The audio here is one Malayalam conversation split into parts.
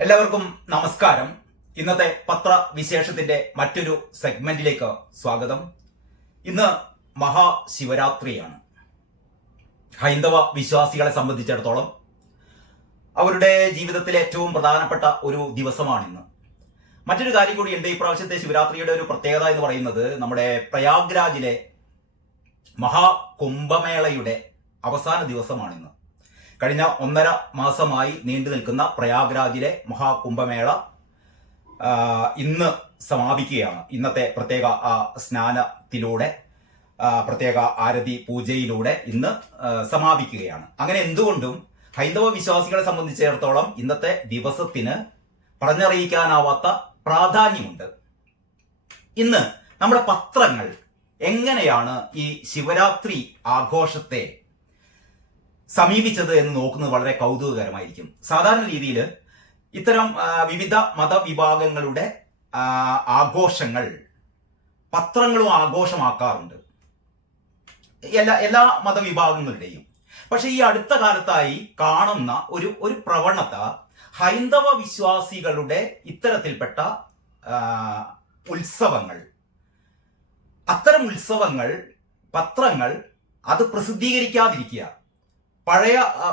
എല്ലാവർക്കും നമസ്കാരം. ഇന്നത്തെ പത്രവിശേഷത്തിന്റെ മറ്റൊരു സെഗ്മെന്റിലേക്ക് സ്വാഗതം. ഇന്ന് മഹാശിവരാത്രിയാണ്. ഹൈന്ദവ വിശ്വാസികളെ സംബന്ധിച്ചിടത്തോളം അവരുടെ ജീവിതത്തിലെ ഏറ്റവും പ്രധാനപ്പെട്ട ഒരു ദിവസമാണിന്ന്. മറ്റൊരു കാര്യം കൂടിയുണ്ട്. ഈ പ്രാവശ്യത്തെ ശിവരാത്രിയുടെ ഒരു പ്രത്യേകത എന്ന് പറയുന്നത് നമ്മുടെ പ്രയാഗ്രാജിലെ മഹാകുംഭമേളയുടെ അവസാന ദിവസമാണിന്ന്. കഴിഞ്ഞ 1.5 മാസമായി നീണ്ടു നിൽക്കുന്ന പ്രയാഗ്രാജിലെ മഹാകുംഭമേള ഇന്ന് സമാപിക്കുകയാണ്. ഇന്നത്തെ പ്രത്യേക സ്നാനത്തിലൂടെ, പ്രത്യേക ആരതി പൂജയിലൂടെ ഇന്ന് സമാപിക്കുകയാണ്. അങ്ങനെ എന്തുകൊണ്ടും ഹൈന്ദവ വിശ്വാസികളെ സംബന്ധിച്ചിടത്തോളം ഇന്നത്തെ ദിവസത്തിന് പറഞ്ഞറിയിക്കാനാവാത്ത പ്രാധാന്യമുണ്ട്. ഇന്ന് നമ്മുടെ പത്രങ്ങൾ എങ്ങനെയാണ് ഈ ശിവരാത്രി ആഘോഷത്തെ സമീപിച്ചത് എന്ന് നോക്കുന്നത് വളരെ കൗതുകകരമായിരിക്കും. സാധാരണ രീതിയിൽ ഇത്തരം വിവിധ മതവിഭാഗങ്ങളുടെ ആഘോഷങ്ങൾ പത്രങ്ങളും ആഘോഷമാക്കാറുണ്ട്, എല്ലാ മതവിഭാഗങ്ങളുടെയും. പക്ഷെ ഈ അടുത്ത കാലത്തായി കാണുന്ന ഒരു പ്രവണത ഹൈന്ദവ വിശ്വാസികളുടെ ഇത്തരത്തിൽപ്പെട്ട ഉത്സവങ്ങൾ, അത്തരം ഉത്സവങ്ങൾ പത്രങ്ങൾ അത് പ്രസിദ്ധീകരിക്കാതിരിക്കുക.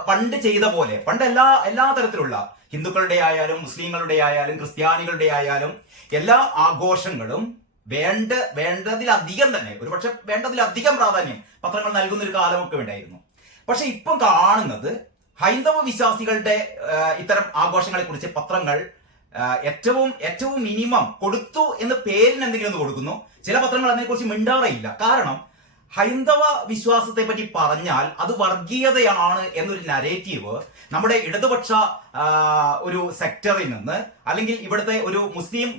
പണ്ട് ചെയ്ത പോലെ, പണ്ട് എല്ലാ തരത്തിലുള്ള ഹിന്ദുക്കളുടെ ആയാലും മുസ്ലിങ്ങളുടെ ആയാലും ക്രിസ്ത്യാനികളുടെ ആയാലും എല്ലാ ആഘോഷങ്ങളും വേണ്ടതിലധികം തന്നെ, ഒരുപക്ഷെ വേണ്ടതിലധികം പ്രാധാന്യം പത്രങ്ങൾ നൽകുന്ന ഒരു കാലമൊക്കെ ഉണ്ടായിരുന്നു. പക്ഷെ ഇപ്പം കാണുന്നത് ഹൈന്ദവ വിശ്വാസികളുടെ ഇത്തരം ആഘോഷങ്ങളെ കുറിച്ച് പത്രങ്ങൾ ഏറ്റവും മിനിമം കൊടുത്തു എന്ന് പേരിന് എന്തെങ്കിലും ഒന്ന് കൊടുക്കുന്നു. ചില പത്രങ്ങൾ അതിനെക്കുറിച്ച് മിണ്ടാറേയില്ല. കാരണം ഹൈന്ദവ വിശ്വാസത്തെ പറ്റി പറഞ്ഞാൽ അത് വർഗീയതയാണ് എന്നൊരു നരേറ്റീവ് നമ്മുടെ ഇടതുപക്ഷ ഒരു സെക്ടറിൽ നിന്ന്, അല്ലെങ്കിൽ ഇവിടുത്തെ ഒരു മുസ്ലിം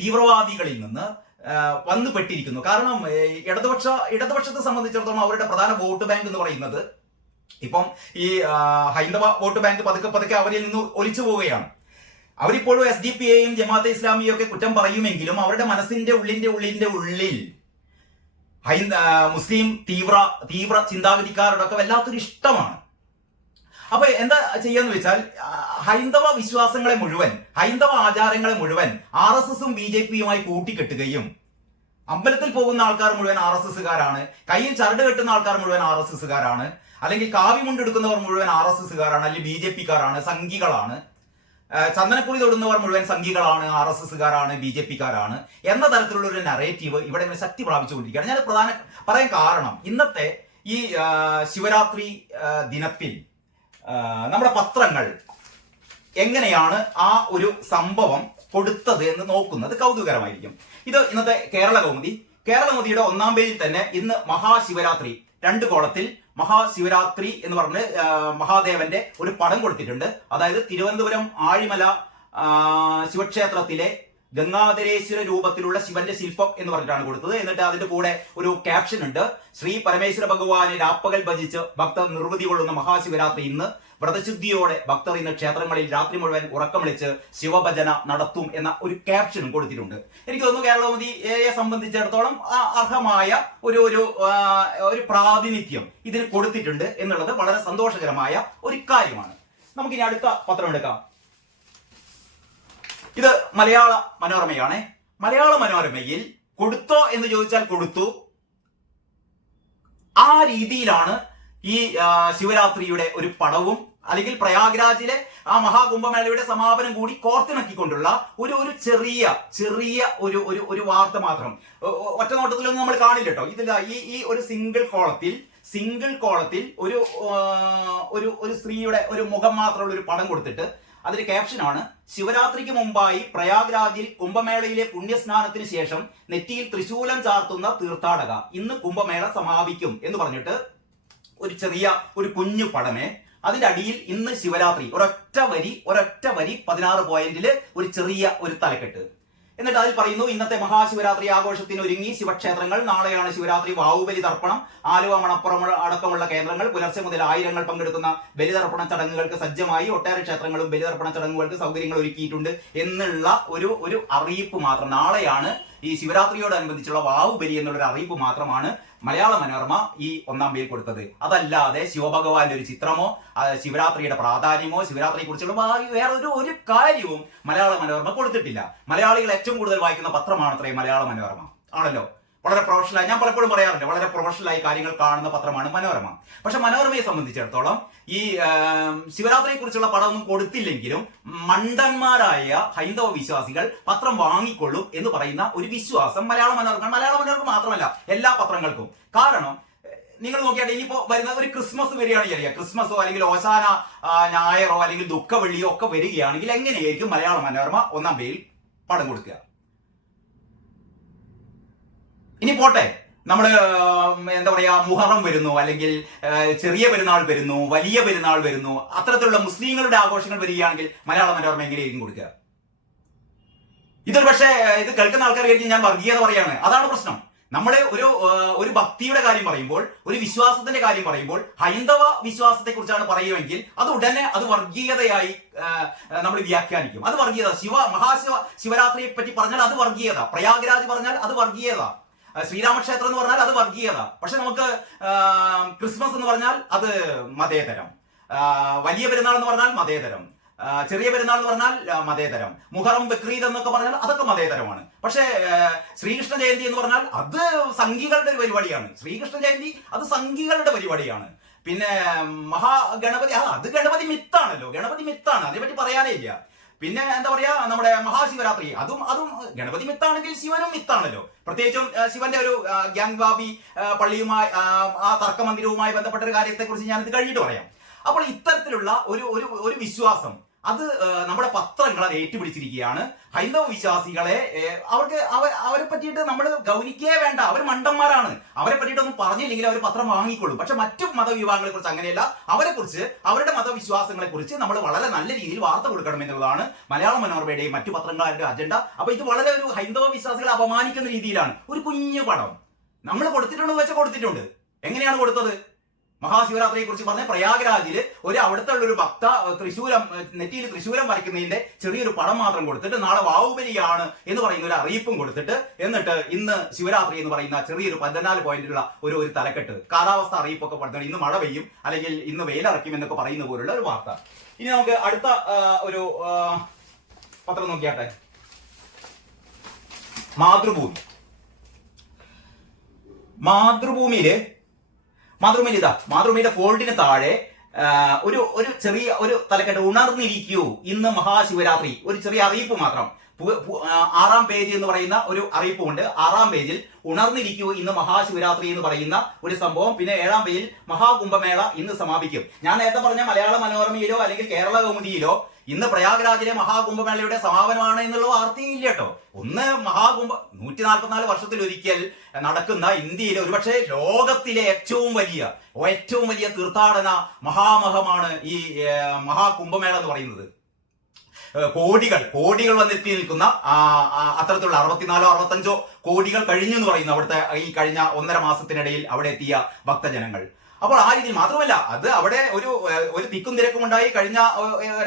തീവ്രവാദികളിൽ നിന്ന് വന്നു പെട്ടിരിക്കുന്നു. കാരണം ഇടതുപക്ഷത്തെ സംബന്ധിച്ചിടത്തോളം അവരുടെ പ്രധാന വോട്ട് ബാങ്ക് എന്ന് പറയുന്നത് ഇപ്പം ഈ ഹൈന്ദവ വോട്ട് ബാങ്ക് പതുക്കെ അവരിൽ നിന്ന് ഒലിച്ചു പോവുകയാണ്. അവരിപ്പോഴും SDP-യെയും ജമാഅത്തെ ഇസ്ലാമിയെയും ഒക്കെ കുറ്റം പറയുമെങ്കിലും അവരുടെ മനസ്സിന്റെ ഉള്ളിൽ മുസ്ലിം തീവ്ര ചിന്താഗതിക്കാരോടൊക്കെ വല്ലാത്തൊരു ഇഷ്ടമാണ്. അപ്പൊ എന്താ ചെയ്യാന്ന് വെച്ചാൽ ഹൈന്ദവ വിശ്വാസങ്ങളെ മുഴുവൻ, ഹൈന്ദവ ആചാരങ്ങളെ മുഴുവൻ RSSും BJPയുമായി കൂട്ടിക്കെട്ടുകയും, അമ്പലത്തിൽ പോകുന്ന ആൾക്കാർ മുഴുവൻ RSSകാരാണ്, കയ്യിൽ ചരട് കെട്ടുന്ന ആൾക്കാർ മുഴുവൻ RSSകാരാണ്, അല്ലെങ്കിൽ കാവിമുണ്ടെടുക്കുന്നവർ മുഴുവൻ RSSകാരാണ്, അല്ലെങ്കിൽ BJPക്കാരാണ്, സംഘികളാണ്, ചന്ദനക്കുറി തൊടുന്നവർ മുഴുവൻ സംഘികളാണ്, RSSകാരാണ്, BJPക്കാരാണ് എന്ന തരത്തിലുള്ള ഒരു നറേറ്റീവ് ഇവിടെ ഇങ്ങനെ ശക്തി പ്രാപിച്ചുകൊണ്ടിരിക്കുകയാണ്. ഞാൻ പറയാൻ കാരണം ഇന്നത്തെ ഈ ശിവരാത്രി ദിനത്തിൽ നമ്മുടെ പത്രങ്ങൾ എങ്ങനെയാണ് ആ ഒരു സംഭവം കൊടുത്തത് എന്ന് നോക്കുന്നത് കൗതുകകരമായിരിക്കും. ഇത് ഇന്നത്തെ കേരളകൗമുദിയുടെ 1-ാം പേജിൽ തന്നെ ഇന്ന് മഹാശിവരാത്രി 2 കോളത്തിൽ മഹാശിവരാത്രി എന്ന് പറഞ്ഞ് മഹാദേവന്റെ ഒരു പടം കൊടുത്തിട്ടുണ്ട്. അതായത് തിരുവനന്തപുരം ആഴിമല ശിവക്ഷേത്രത്തിലെ ഗംഗാധരേശ്വര രൂപത്തിലുള്ള ശിവന്റെ ശില്പം എന്ന് പറഞ്ഞിട്ടാണ് കൊടുത്തത്. എന്നിട്ട് അതിന്റെ കൂടെ ഒരു ക്യാപ്ഷൻ ഉണ്ട്: ശ്രീ പരമേശ്വര ഭഗവാനെ രാപ്പകൽ ഭജിച്ച് ഭക്തർ നിർവൃതി കൊള്ളുന്ന മഹാശിവരാത്രി ഇന്ന് വ്രതശുദ്ധിയോടെ ഭക്തർ ഇന്ന് ക്ഷേത്രങ്ങളിൽ രാത്രി മുഴുവൻ ഉറക്കം വിളിച്ച് ശിവഭജന നടത്തും എന്ന ഒരു ക്യാപ്ഷനും കൊടുത്തിട്ടുണ്ട്. എനിക്ക് തോന്നുന്നു കേരളകൗമുദിയെ സംബന്ധിച്ചിടത്തോളം അർഹമായ ഒരു പ്രാതിനിധ്യം ഇതിന് കൊടുത്തിട്ടുണ്ട് എന്നുള്ളത് വളരെ സന്തോഷകരമായ ഒരു കാര്യമാണ്. നമുക്കിനി അടുത്ത പത്രം എടുക്കാം. ഇത് മലയാള മനോരമയാണ്. മലയാള മനോരമയിൽ കൊടുത്തോ എന്ന് ചോദിച്ചാൽ കൊടുത്തു. ആ രീതിയിലാണ് ഈ ശിവരാത്രിയുടെ ഒരു പടവും, അല്ലെങ്കിൽ പ്രയാഗ്രാജിലെ ആ മഹാകുംഭമേളയുടെ സമാപനം കൂടി കോർത്തിണക്കിക്കൊണ്ടുള്ള ഒരു ചെറിയ ഒരു വാർത്ത മാത്രം. ഒറ്റ നോട്ടത്തിലൊന്നും നമ്മൾ കാണില്ല കേട്ടോ. ഇതില്ല, ഈ ഒരു സിംഗിൾ കോളത്തിൽ ഒരു സ്ത്രീയുടെ ഒരു മുഖം മാത്രമുള്ള ഒരു പടം കൊടുത്തിട്ട് അതിന്റെ ക്യാപ്ഷനാണ്: ശിവരാത്രിക്ക് മുമ്പായി പ്രയാഗ്രാജിൽ കുംഭമേളയിലെ പുണ്യസ്നാനത്തിന് ശേഷം നെറ്റിയിൽ ത്രിശൂലം ചാർത്തുന്ന തീർത്ഥാടക, ഇന്ന് കുംഭമേള സമാപിക്കും എന്ന് പറഞ്ഞിട്ട് ഒരു കുഞ്ഞു പടമേ. അതിന്റെ അടിയിൽ ഇന്ന് ശിവരാത്രി, ഒരൊറ്റ വരി 16 പോയിന്റിൽ ഒരു തലക്കെട്ട്. എന്നിട്ട് അതിൽ പറയുന്നു: ഇന്നത്തെ മഹാശിവരാത്രി ആഘോഷത്തിന് ഒരുങ്ങി ശിവക്ഷേത്രങ്ങൾ. നാളെയാണ് ശിവരാത്രി. വാവുബലി തർപ്പണം. ആലുവ, മണപ്പുറം അടക്കമുള്ള കേന്ദ്രങ്ങൾ പുലർച്ചെ മുതൽ ആയിരങ്ങൾ പങ്കെടുക്കുന്ന ബലിതർപ്പണ ചടങ്ങുകൾക്ക് സജ്ജമായി. ഒട്ടേറെ ക്ഷേത്രങ്ങളും ബലിതർപ്പണ ചടങ്ങുകൾക്ക് സൗകര്യങ്ങൾ ഒരുക്കിയിട്ടുണ്ട് എന്നുള്ള ഒരു അറിയിപ്പ് മാത്രം. നാളെയാണ് ഈ ശിവരാത്രിയോടനുബന്ധിച്ചുള്ള വാവുബലി എന്നുള്ളൊരു അറിയിപ്പ് മാത്രമാണ് മലയാള മനോരമ ഈ ഒന്നാം പേജ് കൊടുത്തത്. അതല്ലാതെ ശിവഭഗവാന്റെ ഒരു ചിത്രമോ ശിവരാത്രിയുടെ പ്രാധാന്യമോ ശിവരാത്രിയെ കുറിച്ചുള്ള വേറെ ഒരു കാര്യവും മലയാള മനോരമ കൊടുത്തിട്ടില്ല. മലയാളികൾ ഏറ്റവും കൂടുതൽ വായിക്കുന്ന പത്രമാണ് അത്രയും മലയാള മനോരമ ആണല്ലോ. വളരെ പ്രൊഫഷണലായി, ഞാൻ പലപ്പോഴും പറയാറുണ്ട്, വളരെ പ്രൊഫഷണലായി കാര്യങ്ങൾ കാണുന്ന പത്രമാണ് മനോരമ. പക്ഷെ മനോരമയെ സംബന്ധിച്ചിടത്തോളം ഈ ശിവരാത്രിയെ കുറിച്ചുള്ള പടമൊന്നും കൊടുത്തില്ലെങ്കിലും മണ്ടന്മാരായ ഹൈന്ദവ വിശ്വാസികൾ പത്രം വാങ്ങിക്കൊള്ളും എന്ന് പറയുന്ന ഒരു വിശ്വാസം മലയാള മനോരമ മാത്രമല്ല എല്ലാ പത്രങ്ങൾക്കും. കാരണം നിങ്ങൾ നോക്കിയാൽ ഇനിയിപ്പോ വരുന്ന ഒരു ക്രിസ്മസ് വരികയാണെങ്കിൽ അറിയാം, ക്രിസ്മസോ അല്ലെങ്കിൽ ഓശാന ഞായറോ അല്ലെങ്കിൽ ദുഃഖവെള്ളിയോ ഒക്കെ വരികയാണെങ്കിൽ എങ്ങനെയായിരിക്കും മലയാള മനോരമ ഒന്നാം പേജിൽ പടം കൊടുക്കുക? ഇനി പോട്ടെ, നമ്മള് എന്താ പറയാ, മുഹറം വരുന്നു, അല്ലെങ്കിൽ ചെറിയ പെരുന്നാൾ വരുന്നു, വലിയ പെരുന്നാൾ വരുന്നു, അത്തരത്തിലുള്ള മുസ്ലിങ്ങളുടെ ആഘോഷങ്ങൾ വരികയാണെങ്കിൽ മലയാള മനോരമ എങ്ങനെയായിരിക്കും കൊടുക്കുക? ഇതൊരു പക്ഷേ ഇത് കേൾക്കുന്ന ആൾക്കാർക്ക് ഞാൻ വർഗീയത പറയാണ്, അതാണ് പ്രശ്നം. നമ്മൾ ഒരു ഭക്തിയുടെ കാര്യം പറയുമ്പോൾ, ഒരു വിശ്വാസത്തിന്റെ കാര്യം പറയുമ്പോൾ, ഹൈന്ദവ വിശ്വാസത്തെ കുറിച്ചാണ് പറയുമെങ്കിൽ അത് ഉടനെ അത് വർഗീയതയായി നമ്മൾ വ്യാഖ്യാനിക്കും. അത് വർഗീയത. ശിവരാത്രിയെ പറ്റി പറഞ്ഞാൽ അത് വർഗീയത, പ്രയാഗ്രാജ് പറഞ്ഞാൽ അത് വർഗീയത, ശ്രീരാമക്ഷേത്രം എന്ന് പറഞ്ഞാൽ അത് വർഗീയത. പക്ഷെ നമുക്ക് ക്രിസ്മസ് എന്ന് പറഞ്ഞാൽ അത് മതേതരം, വലിയ പെരുന്നാൾ എന്ന് പറഞ്ഞാൽ മതേതരം, ചെറിയ പെരുന്നാൾ എന്ന് പറഞ്ഞാൽ മതേതരം, മുഹറം ബക്രീദ് എന്നൊക്കെ പറഞ്ഞാൽ അതൊക്കെ മതേതരമാണ്. പക്ഷേ ശ്രീകൃഷ്ണ ജയന്തി എന്ന് പറഞ്ഞാൽ അത് സംഘികളുടെ ഒരു പരിപാടിയാണ്. ശ്രീകൃഷ്ണ ജയന്തി അത് സംഘികളുടെ പരിപാടിയാണ്. പിന്നെ മഹാഗണപതി, അത് ഗണപതി മിത്താണല്ലോ, ഗണപതി മിത്താണ്, അതിനെപ്പറ്റി പറയാനേ ഇല്ല. പിന്നെ എന്താ പറയാ, നമ്മുടെ മഹാശിവരാത്രി അതും ഗണപതി മിത്താണെങ്കിൽ ശിവനും മിത്താണല്ലോ. പ്രത്യേകിച്ചും ശിവന്റെ ഒരു ഗ്യാങ് ബാബി പള്ളിയുമായി ആ തർക്കമന്ദിരവുമായി ബന്ധപ്പെട്ട ഒരു കാര്യത്തെ കുറിച്ച് ഞാനിത് കഴിഞ്ഞിട്ട് പറയാം. അപ്പോൾ ഇത്തരത്തിലുള്ള ഒരു വിശ്വാസം അത് നമ്മുടെ പത്രങ്ങൾ അത് ഏറ്റുപിടിച്ചിരിക്കുകയാണ്. ഹൈന്ദവ വിശ്വാസികളെ അവരെ പറ്റിയിട്ട് നമ്മൾ ഗൗനിക്കേ വേണ്ട, അവർ മണ്ടന്മാരാണ്. അവരെ പറ്റിയിട്ടൊന്നും പറഞ്ഞില്ലെങ്കിൽ അവർ പത്രം വാങ്ങിക്കൊള്ളും. പക്ഷെ മറ്റു മതവിഭാഗങ്ങളെ കുറിച്ച് അങ്ങനെയല്ല. അവരെ കുറിച്ച്, അവരുടെ മതവിശ്വാസങ്ങളെ കുറിച്ച് നമ്മൾ വളരെ നല്ല രീതിയിൽ വാർത്ത കൊടുക്കണം എന്നുള്ളതാണ് മലയാള മനോരമയുടെയും മറ്റു പത്രങ്ങളുടെ അജണ്ട. അപ്പൊ ഇത് വളരെ ഒരു ഹൈന്ദവ വിശ്വാസികളെ അപമാനിക്കുന്ന രീതിയിലാണ്. ഒരു കുഞ്ഞു പടം നമ്മൾ കൊടുത്തിട്ടുണ്ടെന്ന് വെച്ചാൽ കൊടുത്തിട്ടുണ്ട്. എങ്ങനെയാണ് കൊടുത്തത്? മഹാശിവരാത്രിയെ കുറിച്ച് പറഞ്ഞ പ്രയാഗ്രാജില് അവിടുത്തെ ഒരു ഭക്ത നെറ്റിയിൽ തൃശൂലം വരയ്ക്കുന്നതിന്റെ ചെറിയൊരു പടം മാത്രം കൊടുത്തിട്ട് നാളെ വാവുബലിയാണ് എന്ന് പറയുന്ന ഒരു അറിയിപ്പും കൊടുത്തിട്ട്, എന്നിട്ട് ഇന്ന് ശിവരാത്രി എന്ന് പറയുന്ന ചെറിയൊരു 14 പോയിന്റുള്ള ഒരു തലക്കെട്ട്, കാലാവസ്ഥ അറിയിപ്പൊക്കെ പറഞ്ഞാൽ ഇന്ന് മഴ പെയ്യും അല്ലെങ്കിൽ ഇന്ന് വെയിലിറക്കും എന്നൊക്കെ പറയുന്ന പോലുള്ള ഒരു വാർത്ത. ഇനി നമുക്ക് അടുത്ത ഒരു പത്രം നോക്കിയാട്ടെ, മാതൃഭൂമി. മാതൃഭൂമിയുടെ ഫോൾഡിന് താഴെ ഒരു ചെറിയ ഒരു തലക്കെട്ട്, ഉണർന്നിരിക്കൂ ഇന്ന് മഹാശിവരാത്രി, ഒരു ചെറിയ അറിയിപ്പ് മാത്രം. 6ാം പേജ് എന്ന് പറയുന്ന ഒരു അറിയിപ്പുണ്ട്. 6ാം പേജിൽ ഉണർന്നിരിക്കൂ ഇന്ന് മഹാശിവരാത്രി എന്ന് പറയുന്ന ഒരു സംഭവം. പിന്നെ 7ാം പേജിൽ മഹാകുംഭമേള ഇന്ന് സമാപിക്കും. ഞാൻ നേരത്തെ പറഞ്ഞ മലയാള മനോരമയിലോ അല്ലെങ്കിൽ കേരള കൗമുദിയിലോ ഇന്ന് പ്രയാഗ്രാജിലെ മഹാകുംഭമേളയുടെ സമാപനമാണ് എന്നുള്ള വാർത്തയില്ല കേട്ടോ. 144 വർഷത്തിലൊരിക്കൽ നടക്കുന്ന ഇന്ത്യയിലെ, ഒരുപക്ഷെ ലോകത്തിലെ ഏറ്റവും വലിയ തീർത്ഥാടന മഹാമഹമാണ് ഈ മഹാകുംഭമേള എന്ന് പറയുന്നത്. കോടികൾ വന്നെത്തി നിൽക്കുന്ന അത്തരത്തിലുള്ള 64 65 കോടികൾ കഴിഞ്ഞു എന്ന് പറയുന്നു അവിടുത്തെ ഈ കഴിഞ്ഞ 1.5 മാസത്തിനിടയിൽ അവിടെ എത്തിയ ഭക്തജനങ്ങൾ. അപ്പോൾ ആ രീതിയിൽ മാത്രമല്ല, അത് അവിടെ ഒരു തിക്കും തിരക്കും ഉണ്ടായി. കഴിഞ്ഞ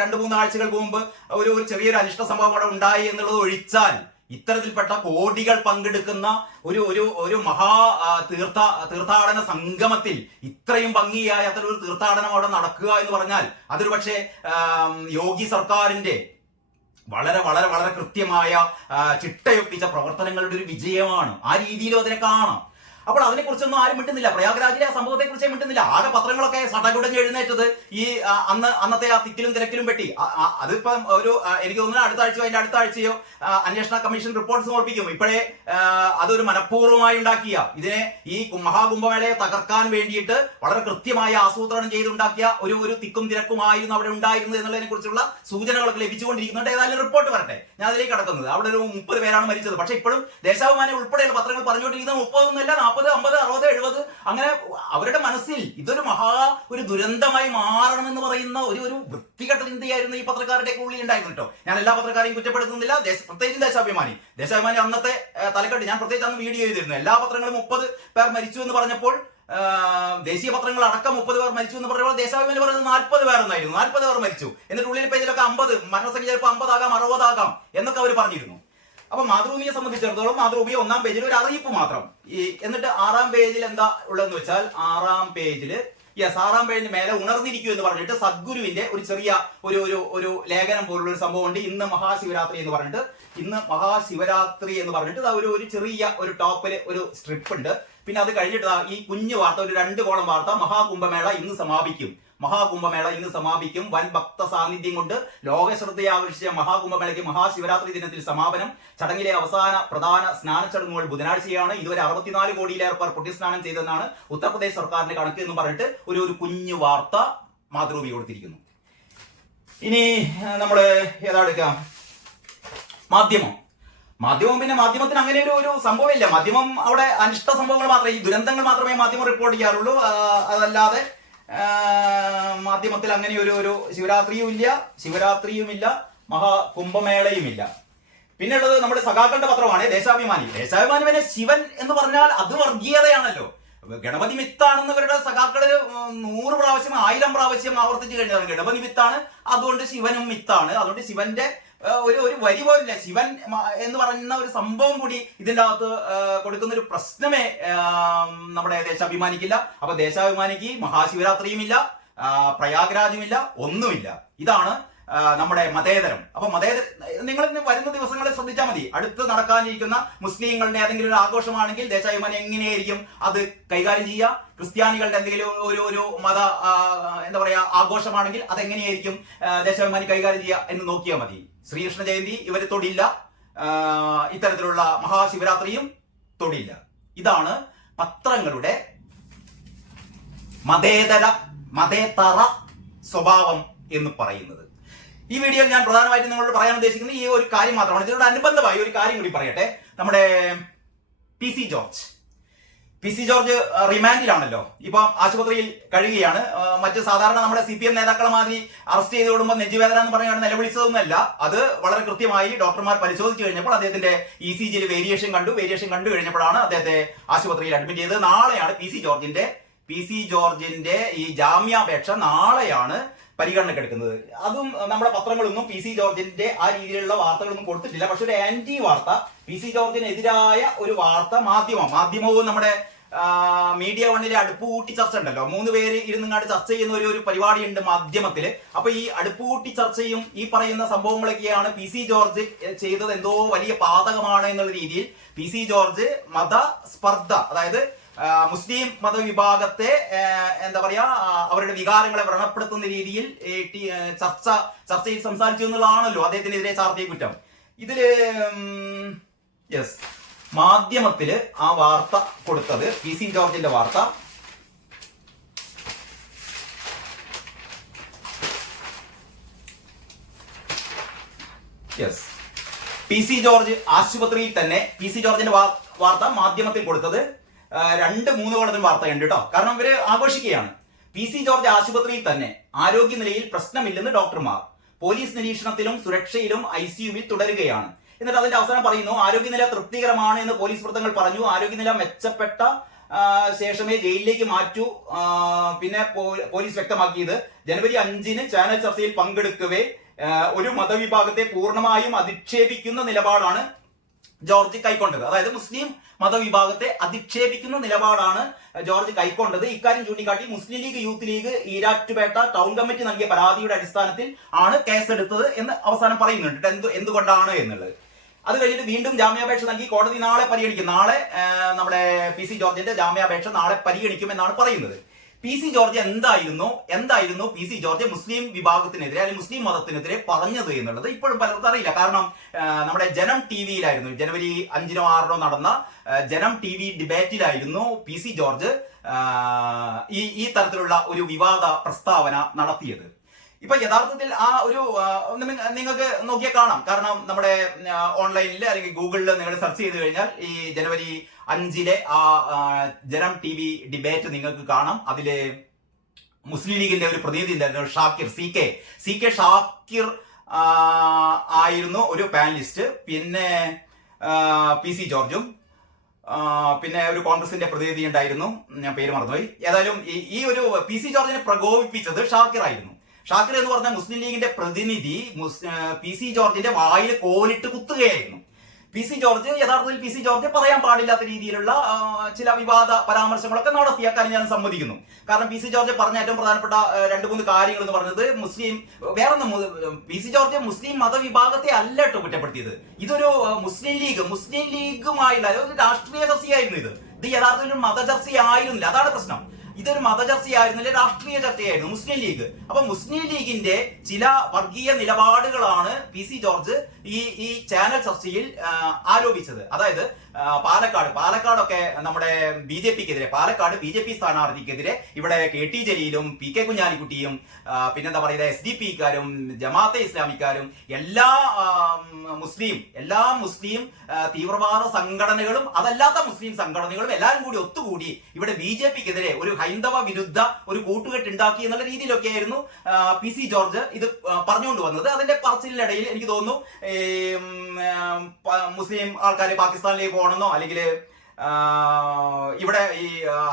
2-3 ആഴ്ചകൾക്ക് മുമ്പ് ഒരു ചെറിയൊരു അനിഷ്ട സംഭവം അവിടെ ഉണ്ടായി എന്നുള്ളത് ഒഴിച്ചാൽ ഇത്തരത്തിൽപ്പെട്ട കോടികൾ പങ്കെടുക്കുന്ന ഒരു മഹാ തീർത്ഥാടന സംഗമത്തിൽ ഇത്രയും ഭംഗിയായ അത്തരൊരു തീർത്ഥാടനം അവിടെ നടക്കുക എന്ന് പറഞ്ഞാൽ അതൊരു പക്ഷേ യോഗി സർക്കാരിന്റെ വളരെ വളരെ വളരെ കൃത്യമായ ചിട്ടയൊപ്പിച്ച പ്രവർത്തനങ്ങളുടെ ഒരു വിജയമാണ്. ആ രീതിയിലും അതിനെ കാണാം. അപ്പോൾ അതിനെക്കുറിച്ചൊന്നും ആരും മിണ്ടുന്നില്ല. പ്രയാഗ്രാജിലെ ആ സംഭവത്തെ കുറിച്ച് മിണ്ടുന്നില്ല. ആകെ പത്രങ്ങളൊക്കെ സടകുടഞ്ഞ് എഴുന്നേറ്റത് ഈ അന്നത്തെ ആ തിക്കിലും തിരക്കിലും പെട്ടി. അതിപ്പം എനിക്ക് തോന്നുന്നു അടുത്ത ആഴ്ചയോ അതിന്റെ അടുത്ത ആഴ്ചയോ അന്വേഷണ കമ്മീഷൻ റിപ്പോർട്ട് സമർപ്പിക്കും. ഇപ്പോഴേ അതൊരു മനഃപൂർവ്വമായി ഉണ്ടാക്കിയ, ഇതിനെ ഈ മഹാകുംഭമേളയെ തകർക്കാൻ വേണ്ടിയിട്ട് വളരെ കൃത്യമായി ആസൂത്രണം ചെയ്തുണ്ടാക്കിയ ഒരു തിക്കും തിരക്കുമായിരുന്നു അവിടെ ഉണ്ടായിരുന്നത് എന്നുള്ളതിനെ കുറിച്ചുള്ള സൂചനകളൊക്കെ ലഭിച്ചുകൊണ്ടിരിക്കുന്നുണ്ട്. ഏതായാലും റിപ്പോർട്ട് വരട്ടെ, ഞാൻ അതിലേക്ക് കടക്കുന്നത്. അവിടെ ഒരു 30 പേരാണ് മരിച്ചത്. പക്ഷെ ഇപ്പോഴും ദേശാഭിമാനി ഉൾപ്പെടെയുള്ള പത്രങ്ങൾ പറഞ്ഞുകൊണ്ടിരിക്കുന്നത് 30 40, 50, 60, 70 അങ്ങനെ അവരുടെ മനസ്സിൽ ഇതൊരു ഒരു ദുരന്തമായി മാറണമെന്ന് പറയുന്ന ഒരു വൃത്തികെട്ട ചിന്തയായിരുന്നു ഈ പത്രക്കാരുടെ ഉള്ളിൽ ഉണ്ടായിരുന്നു കേട്ടോ. ഞാൻ എല്ലാ പത്രക്കാരെയും കുറ്റപ്പെടുത്തുന്നില്ല, പ്രത്യേകിച്ചും ദേശാഭിമാനി അന്നത്തെ തലക്കെട്ട് ഞാൻ പ്രത്യേകിച്ച് അന്ന് വീഡിയോ ചെയ്തിരുന്നു. എല്ലാ പത്രങ്ങളും 30 പേർ മരിച്ചു എന്ന് പറഞ്ഞപ്പോൾ, ദേശീയ പത്രങ്ങൾ അടക്കം 30 പേർ മരിച്ചു എന്ന് പറയുമ്പോൾ ദേശാഭിമാനി പറയുന്നത് 40 പേർ എന്നായിരുന്നു. 40 പേർ മരിച്ചു. എന്നിട്ട് ഉള്ളിൽ പേജിലൊക്കെ 50, മരണസംഖ്യ ചിലപ്പോൾ 50 ആകാം 60 ആകാം എന്നൊക്കെ അവർ പറഞ്ഞിരുന്നു. അപ്പൊ മാതൃഭൂമിയെ സംബന്ധിച്ചിടത്തോളം മാതൃഭൂമി 1-ാം പേജിൽ ഒരു അറിയിപ്പ് മാത്രം. എന്നിട്ട് 6-ാം പേജിൽ എന്താ ഉള്ളതെന്ന് വെച്ചാൽ 6-ാം പേജില് 6-ാം പേജിന് മേലെ ഉണർന്നിരിക്കൂ എന്ന് പറഞ്ഞിട്ട് സദ്ഗുരുവിന്റെ ഒരു ചെറിയ ഒരു ലേഖനം പോലുള്ള ഒരു സംഭവം ഉണ്ട്. ഇന്ന് മഹാശിവരാത്രി എന്ന് പറഞ്ഞിട്ട് ഒരു ചെറിയ ഒരു ടോപ്പില് ഒരു സ്ട്രിപ്പ് ഉണ്ട്. പിന്നെ അത് കഴിഞ്ഞിട്ട് ഈ കുഞ്ഞു വാർത്ത, ഒരു 2 കോളം വാർത്ത, മഹാകുംഭമേള ഇന്ന് സമാപിക്കും. വൻ ഭക്ത സാന്നിധ്യം കൊണ്ട് ലോക ശ്രദ്ധയെ ആകർഷിച്ച മഹാകുംഭമേളയ്ക്ക് മഹാശിവരാത്രി ദിനത്തിൽ സമാപനം. ചടങ്ങിലെ അവസാന പ്രധാന സ്നാന ചടങ്ങുകൾ ബുധനാഴ്ചയാണ്. ഇതുവരെ 64 കോടിയിലേറെ പേർ പുണ്യസ്നാനം ചെയ്തെന്നാണ് ഉത്തർപ്രദേശ് സർക്കാരിന്റെ കണക്ക് എന്ന് പറഞ്ഞിട്ട് ഒരു കുഞ്ഞു വാർത്ത മാതൃഭൂമി കൊടുത്തിരിക്കുന്നു. ഇനി നമ്മള് ഏതാ എടുക്കാം? മാധ്യമം പിന്നെ മാധ്യമത്തിന് അങ്ങനെ ഒരു സംഭവമില്ല. മാധ്യമം അവിടെ അനിഷ്ട സംഭവങ്ങൾ മാത്രമേ, ഈ ദുരന്തങ്ങൾ മാത്രമേ മാധ്യമം റിപ്പോർട്ട് ചെയ്യാറുള്ളൂ. അതല്ലാതെ മാധ്യമത്തിൽ അങ്ങനെ ഒരു ശിവരാത്രിയുമില്ല, മഹാകുംഭമേളയുമില്ല. പിന്നെ ഉള്ളത് നമ്മുടെ സഖാക്കളുടെ പത്രമാണ് ദേശാഭിമാനി. പിന്നെ ശിവൻ എന്ന് പറഞ്ഞാൽ അത് വർഗീയതയാണല്ലോ. ഗണപതി മിത്താണെന്നവരുടെ സഖാക്കള് 100 പ്രാവശ്യം 1000 പ്രാവശ്യം ആവർത്തിച്ചു കഴിഞ്ഞാൽ ഗണപതി മിത്താണ്, അതുകൊണ്ട് ശിവനും മിത്താണ്. അതുകൊണ്ട് ശിവന്റെ ഒരു വരി പോലില്ല. ശിവൻ എന്ന് പറയുന്ന ഒരു സംഭവം കൂടി ഇതിന്റെ അകത്ത് കൊടുക്കുന്ന ഒരു പ്രശ്നമേ നമ്മുടെ ദേശാഭിമാനിക്കില്ല. അപ്പൊ ദേശാഭിമാനിക്ക് മഹാശിവരാത്രിയുമില്ല, പ്രയാഗ്രാജുമില്ല, ഒന്നുമില്ല. ഇതാണ് നമ്മുടെ മതേതരം. അപ്പൊ നിങ്ങൾ വരുന്ന ദിവസങ്ങളിൽ ശ്രദ്ധിച്ചാൽ മതി. അടുത്ത് നടക്കാനിരിക്കുന്ന മുസ്ലിങ്ങളുടെ ഏതെങ്കിലും ഒരു ആഘോഷമാണെങ്കിൽ ദേശാഭിമാനി എങ്ങനെയായിരിക്കും അത് കൈകാര്യം ചെയ്യുക? ക്രിസ്ത്യാനികളുടെ എന്തെങ്കിലും ഒരു മത എന്താ പറയാ ആഘോഷമാണെങ്കിൽ അതെങ്ങനെയായിരിക്കും ദേശാഭിമാനി കൈകാര്യം ചെയ്യുക എന്ന് നോക്കിയാൽ മതി. ശ്രീകൃഷ്ണ ജയന്തി ഇവര് തൊടില്ല, ഇത്തരത്തിലുള്ള മഹാശിവരാത്രിയും തൊടില്ല. ഇതാണ് പത്രങ്ങളുടെ മതേതര സ്വഭാവം എന്ന് പറയുന്നത്. ഈ വീഡിയോയിൽ ഞാൻ പ്രധാനമായിട്ടും നിങ്ങളോട് പറയാൻ ഉദ്ദേശിക്കുന്നത് ഈ ഒരു കാര്യം മാത്രമാണ്. ഇതിനോട് അനുബന്ധമായി ഒരു കാര്യം കൂടി പറയട്ടെ. നമ്മുടെ പി സി ജോർജ് റിമാൻഡിലാണല്ലോ, ഇപ്പം ആശുപത്രിയിൽ കഴിയുകയാണ്. മറ്റ് സാധാരണ നമ്മുടെ CPM നേതാക്കളെ മാതിരി അറസ്റ്റ് ചെയ്ത് വിടുമ്പോൾ നെഞ്ചുവേദന എന്ന് പറഞ്ഞാണ് നിലവിളിച്ചതൊന്നുമല്ല. അത് വളരെ കൃത്യമായി ഡോക്ടർമാർ പരിശോധിച്ചു കഴിഞ്ഞപ്പോൾ അദ്ദേഹത്തിന്റെ ECGയിൽ വേരിയേഷൻ കണ്ടു കഴിഞ്ഞപ്പോഴാണ് അദ്ദേഹത്തെ ആശുപത്രിയിൽ അഡ്മിറ്റ് ചെയ്തത്. നാളെയാണ് പി സി ജോർജിന്റെ ഈ ജാമ്യാപേക്ഷ നാളെയാണ് പരിഗണനയ്ക്ക് എടുക്കുന്നത്. അതും നമ്മുടെ പത്രങ്ങളൊന്നും പി സി ജോർജിന്റെ ആ രീതിയിലുള്ള വാർത്തകളൊന്നും കൊടുത്തിട്ടില്ല. പക്ഷെ ഒരു ആന്റി വാർത്ത, പി സി ജോർജിനെതിരായ ഒരു വാർത്ത മാധ്യമവും നമ്മുടെ മീഡിയ വണ്ണിലെ അടുപ്പുകൂട്ടി ചർച്ച ഉണ്ടല്ലോ, 3 പേര് ഇരുന്നിങ്ങാണ്ട് ചർച്ച ചെയ്യുന്ന ഒരു പരിപാടിയുണ്ട് മാധ്യമത്തില്. അപ്പൊ ഈ അടുപ്പുകൂട്ടി ചർച്ചയും ഈ പറയുന്ന സംഭവങ്ങളൊക്കെയാണ് പി സി ജോർജ് ചെയ്തത് എന്തോ വലിയ പാതകമാണ് എന്നുള്ള രീതിയിൽ പി സി ജോർജ് മതസ്പർദ്ധ, അതായത് മുസ്ലിം മതവിഭാഗത്തെ എന്താ പറയാ അവരുടെ വികാരങ്ങളെ വ്രണപ്പെടുത്തുന്ന രീതിയിൽ ചർച്ചയിൽ സംസാരിച്ചു എന്നുള്ളതാണല്ലോ അദ്ദേഹത്തിനെതിരെ ചാർത്തിയ കുറ്റം. ഇതില് മാധ്യമത്തില് ആ വാർത്ത കൊടുത്തത്, പി സി ജോർജിന്റെ വാർത്ത, പി സി ജോർജ് ആശുപത്രിയിൽ തന്നെ. പി സി ജോർജിന്റെ വാർത്ത മാധ്യമത്തിൽ കൊടുത്തത് 2-3 കോളത്തിൽ വാർത്തയുണ്ട് കേട്ടോ. കാരണം ഇവര് ആഘോഷിക്കുകയാണ്. പി സി ജോർജ് ആശുപത്രിയിൽ തന്നെ, ആരോഗ്യനിലയിൽ പ്രശ്നമില്ലെന്ന് ഡോക്ടർമാർ, പോലീസ് നിരീക്ഷണത്തിലും സുരക്ഷയിലും ICUവിൽ തുടരുകയാണ്. എന്നിട്ട് അതിന്റെ അവസാനം പറയുന്നു, ആരോഗ്യനില തൃപ്തികരമാണ് എന്ന് പോലീസ് വൃത്തങ്ങൾ പറഞ്ഞു. ആരോഗ്യനില മെച്ചപ്പെട്ട ശേഷമേ ജയിലിലേക്ക് മാറ്റൂ. പിന്നെ പോലീസ് വ്യക്തമാക്കിയത്, ജനുവരി 5-ന് ചാനൽ ചർച്ചയിൽ പങ്കെടുക്കവേ ഒരു മതവിഭാഗത്തെ പൂർണ്ണമായും അധിക്ഷേപിക്കുന്ന നിലപാടാണ് ജോർജ് കൈക്കൊണ്ടത്. അതായത് മുസ്ലിം മതവിഭാഗത്തെ അധിക്ഷേപിക്കുന്ന നിലപാടാണ് ജോർജ് കൈക്കൊണ്ടത്. ഇക്കാര്യം ചൂണ്ടിക്കാട്ടി Muslim League, Youth League, Erattupetta town committee നൽകിയ പരാതിയുടെ അടിസ്ഥാനത്തിൽ ആണ് കേസെടുത്തത് എന്ന് അവസാനം പറയുന്നുണ്ട്. എന്തുകൊണ്ടാണ് എന്നുള്ളത്. അത് കഴിഞ്ഞിട്ട് വീണ്ടും ജാമ്യാപേക്ഷ നൽകി കോടതി നാളെ പരിഗണിക്കും. നാളെ നമ്മുടെ പി സി ജോർജിന്റെ ജാമ്യാപേക്ഷ നാളെ പരിഗണിക്കുമെന്നാണ് പറയുന്നത്. പി സി ജോർജ് എന്തായിരുന്നു പി സി ജോർജ് മുസ്ലിം വിഭാഗത്തിനെതിരെ അല്ലെങ്കിൽ മുസ്ലിം മതത്തിനെതിരെ പറഞ്ഞത് എന്നുള്ളത് ഇപ്പോഴും പലർക്കും അറിയില്ല. കാരണം നമ്മുടെ ജനം TVയിലായിരുന്നു, ജനുവരി 5-നോ 6-നോ നടന്ന ജനം TV ഡിബേറ്റിലായിരുന്നു പി സി ജോർജ് ഈ തരത്തിലുള്ള ഒരു വിവാദ പ്രസ്താവന നടത്തിയത്. ഇപ്പൊ യഥാർത്ഥത്തിൽ ആ ഒരു നിങ്ങൾക്ക് നോക്കിയാൽ കാണാം. കാരണം നമ്മുടെ ഓൺലൈനിൽ അല്ലെങ്കിൽ ഗൂഗിളിൽ നിങ്ങൾ സെർച്ച് ചെയ്ത് കഴിഞ്ഞാൽ ഈ ജനുവരി 5-ലെ ആ ജനം TV ഡിബേറ്റ് നിങ്ങൾക്ക് കാണാം. അതില് മുസ്ലിം ലീഗിന്റെ ഒരു പ്രതിനിധി ഉണ്ടായിരുന്നു, CK ഷാക്കിർ ആയിരുന്നു ഒരു പാനലിസ്റ്റ്. പിന്നെ പി സി ജോർജും, പിന്നെ ഒരു കോൺഗ്രസിന്റെ പ്രതിനിധി ഉണ്ടായിരുന്നു, ഞാൻ പേര് മറന്നുപോയി. ഏതായാലും ഈ ഒരു പി സി ജോർജിനെ പ്രകോപിപ്പിച്ചത് ഷാക്കിർ ആയിരുന്നു. ഷാക്കിർ എന്ന് പറഞ്ഞ മുസ്ലിം ലീഗിന്റെ പ്രതിനിധി പി സി ജോർജിന്റെ വായിൽ കോലിട്ട് കുത്തുകയായിരുന്നു. പി സി ജോർജ് യഥാർത്ഥത്തിൽ പി സി ജോർജ് പറയാൻ പാടില്ലാത്ത രീതിയിലുള്ള ചില വിവാദ പരാമർശങ്ങളൊക്കെ നടത്തിയ കാര്യം ഞാൻ സമ്മതിക്കുന്നു. കാരണം പി സി ജോർജ് പറഞ്ഞ ഏറ്റവും പ്രധാനപ്പെട്ട 2-3 കാര്യങ്ങൾ എന്ന് പറഞ്ഞത് വേറൊന്നും പി സി ജോർജ് മുസ്ലിം മതവിഭാഗത്തെ അല്ല കേട്ടോ കുറ്റപ്പെടുത്തിയത്. ഇതൊരു മുസ്ലിം ലീഗുമായുള്ള ഒരു രാഷ്ട്രീയ ചർച്ചയായിരുന്നു. ഇത് യഥാർത്ഥത്തിൽ മത ചർച്ചയായിരുന്നില്ല. അതാണ് പ്രശ്നം. ഇതൊരു മതചർച്ചയായിരുന്നില്ല, രാഷ്ട്രീയ ചർച്ചയായിരുന്നു മുസ്ലിം ലീഗ്. അപ്പൊ മുസ്ലിം ലീഗിന്റെ ചില വർഗീയ നിലപാടുകളാണ് പി സി ജോർജ് ഈ ചാനൽ ചർച്ചയിൽ ആരോപിച്ചത്. അതായത് പാലക്കാടൊക്കെ നമ്മുടെ പാലക്കാട് ബി ജെ പി സ്ഥാനാർത്ഥിക്കെതിരെ ഇവിടെ കെ ടി ജലീലും പി കെ കുഞ്ഞാലിക്കുട്ടിയും പിന്നെന്താ പറയുക SDP-ക്കാരും ജമാഅത്തെ ഇസ്ലാമിക്കാരും എല്ലാ മുസ്ലിം തീവ്രവാദ സംഘടനകളും അതല്ലാത്ത മുസ്ലിം സംഘടനകളും എല്ലാവരും കൂടി ഒത്തുകൂടി ഇവിടെ BJP-ക്കെതിരെ ഒരു ഹൈന്ദവ വിരുദ്ധ ഒരു കൂട്ടുകെട്ട് ഉണ്ടാക്കി എന്നുള്ള രീതിയിലൊക്കെയായിരുന്നു പി സി ജോർജ് ഇത് പറഞ്ഞുകൊണ്ട് വന്നത്. അതിന്റെ പറച്ചിലിനിടയിൽ എനിക്ക് തോന്നുന്നു മുസ്ലിം ആൾക്കാർ പാകിസ്ഥാനിലേക്ക് പോകണമെന്നോ അല്ലെങ്കിൽ ഇവിടെ ഈ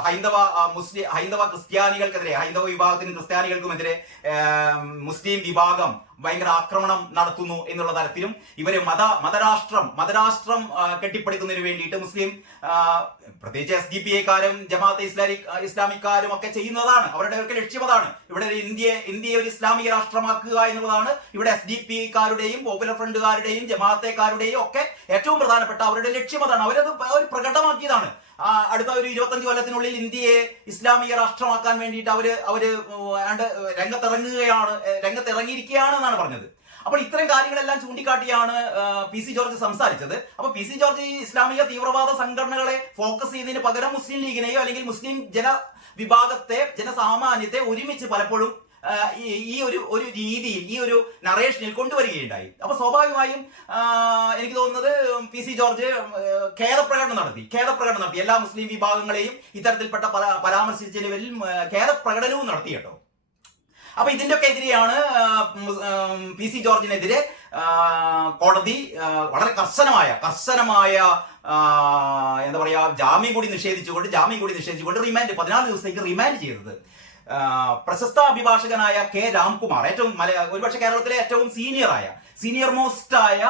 ഹൈന്ദവ ക്രിസ്ത്യാനികൾക്കെതിരെ, ഹൈന്ദവ വിഭാഗത്തിനും ക്രിസ്ത്യാനികൾക്കുമെതിരെ മുസ്ലിം വിഭാഗം ഭയങ്കര ആക്രമണം നടത്തുന്നു എന്നുള്ള തരത്തിലും ഇവര് മതരാഷ്ട്രം കെട്ടിപ്പടുക്കുന്നതിന് വേണ്ടിയിട്ട് മുസ്ലിം പ്രത്യേകിച്ച് SDP-ക്കാരും ജമാഅത്തെ ഇസ്ലാമിക്കാരും ഒക്കെ ചെയ്യുന്നതാണ്. അവരുടെ ഒക്കെ ലക്ഷ്യം അതാണ്. ഇവിടെ ഇന്ത്യയെ ഒരു ഇസ്ലാമിക രാഷ്ട്രമാക്കുക എന്നുള്ളതാണ് ഇവിടെ SDP-ക്കാരുടെയും പോപ്പുലർ ഫ്രണ്ടുകാരുടെയും ജമാഅത്തേക്കാരുടെയും ഒക്കെ ഏറ്റവും പ്രധാനപ്പെട്ട അവരുടെ ലക്ഷ്യം അതാണ്. അവർ പ്രകടമാക്കിയതാണ്. അടുത്ത ഒരു 25 കൊല്ലത്തിനുള്ളിൽ ഇന്ത്യയെ ഇസ്ലാമിക രാഷ്ട്രമാക്കാൻ വേണ്ടിയിട്ട് അവര് രംഗത്തിറങ്ങിയിരിക്കുകയാണ് എന്നാണ് പറഞ്ഞത്. അപ്പോൾ ഇത്തരം കാര്യങ്ങളെല്ലാം ചൂണ്ടിക്കാട്ടിയാണ് പി സി ജോർജ് സംസാരിച്ചത്. അപ്പൊ പി സി ജോർജ് ഈ ഇസ്ലാമിക തീവ്രവാദ സംഘടനകളെ ഫോക്കസ് ചെയ്യുന്നതിന് പകരം മുസ്ലിം ലീഗിനെയോ അല്ലെങ്കിൽ മുസ്ലിം ജനസാമാന്യത്തെ ഒരുമിച്ച് പലപ്പോഴും ഈ ഒരു രീതിയിൽ ഈ ഒരു നറേഷനിൽ കൊണ്ടുവരികയുണ്ടായി. അപ്പൊ സ്വാഭാവികമായും എനിക്ക് തോന്നുന്നത് പി സി ജോർജ് ഖേദപ്രകടനം നടത്തി എല്ലാ മുസ്ലിം വിഭാഗങ്ങളെയും ഇത്തരത്തിൽപ്പെട്ട പരാമർശിച്ചതിന് പേരിൽ ഖേദപ്രകടനവും നടത്തി കേട്ടോ. അപ്പൊ ഇതിന്റെ ഒക്കെ എതിരെയാണ് പി സി ജോർജിനെതിരെ കോടതി വളരെ കർശനമായ എന്താ പറയാ ജാമ്യം കൂടി നിഷേധിച്ചുകൊണ്ട് 14 ദിവസത്തേക്ക് റിമാൻഡ് ചെയ്തത്. പ്രശസ്ത അഭിഭാഷകനായ കെ രാംകുമാർ, ഒരുപക്ഷെ കേരളത്തിലെ ഏറ്റവും സീനിയർ മോസ്റ്റ് ആയ